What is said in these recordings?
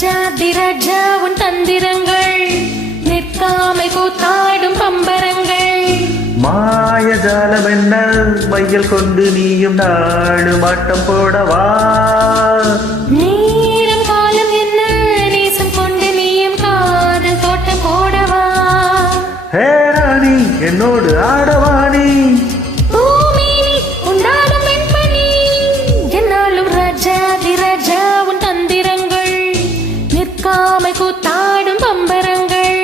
ராஜா உன் தந்திரங்கள் நிற்காமை கூத்தாடும் பம்பரங்கள். மாயஜாலம் என்ன மையல் கொண்டு நீயும் நாடும் ஆட்டம் போடவா. நேரம் காலம் என்ன நேசம் கொண்டு நீயும் காதல் தோட்டம் போடவா. ஹே ராணி என்னோடு ஆடவாணி. நிற்காமை கூத்தாடும் பம்பரங்கள்.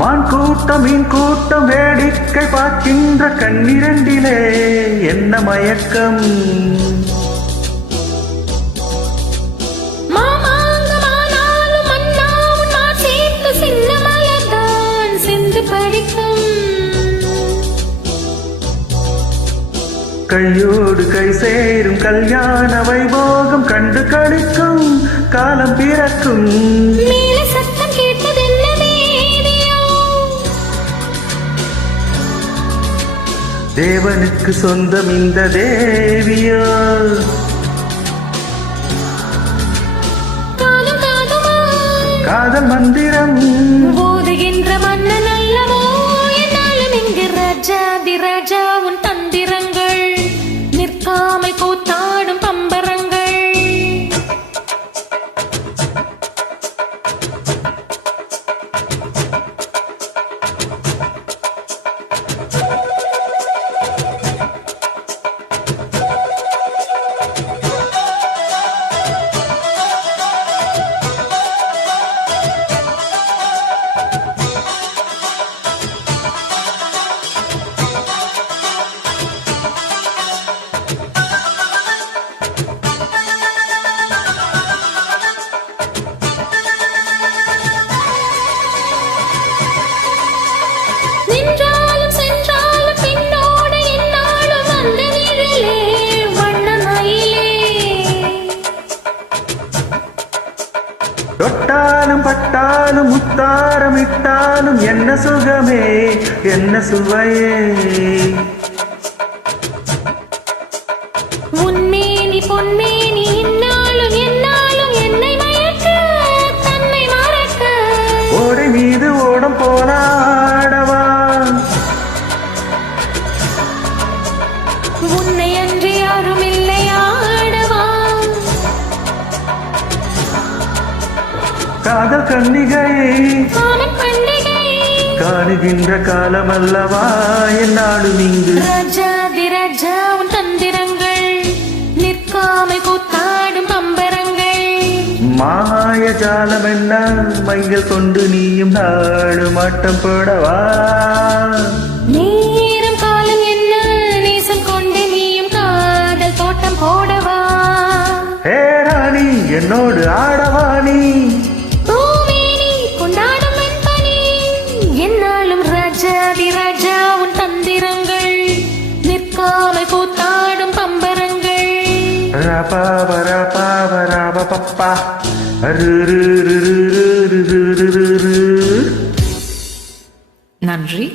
மான் கூட்டம் மீன் கூட்டம் வேடிக்கை பார்க்கின்ற கண்ணிரண்டிலே என்ன மயக்கம். கையோடு கை சேரும் கல்யாண வைபோகம் கண்டு கழிக்கும் காலம் பிறக்கும். தேவனுக்கு சொந்தம் இந்த தேவியோ. காதல் மந்திரம் போதுகின்ற மன்னன் அல்லவோ. என்னாலும் இங்கு ராஜா உன் தந்திரங்கள் நிற்காமை கூத்தாடும் பம்பரங்கள். தொட்டாலும் பட்டாலும் முத்தாரம் இட்டாலும் என்ன சுகமே என்ன சுவையே. உன்மேனி பொன்மேனி இன்னாலும் என்னாலும் என்னை மயக்க தன்னை மறக்க. ஓடை மீது ஓடம் போலாடவா. உன்னை அன்றி யாரும் இல்லையாடவா. காதல் கன்னிகை காணுகின்ற காலமல்லவா என்னாலும் இங்கு. ராஜா உன் தந்திரங்கள் நிற்காமை கூத்தாடும் பம்பரங்கள். மாயஜாலம் என்ன மையல் கொண்டு நீயும் நாடும் ஆட்டம் போடவா. நேரம் காலம் என்ன நேசம் கொண்டு நீயும் காதல் தோட்டம் போடவா. ஹே ராணி என்னோடு ஆடவாணி. என்னாலும் ராஜா உன் தந்திரங்கள் நிற்காமை கூத்தாடும் பம்பரங்கள். நன்றி.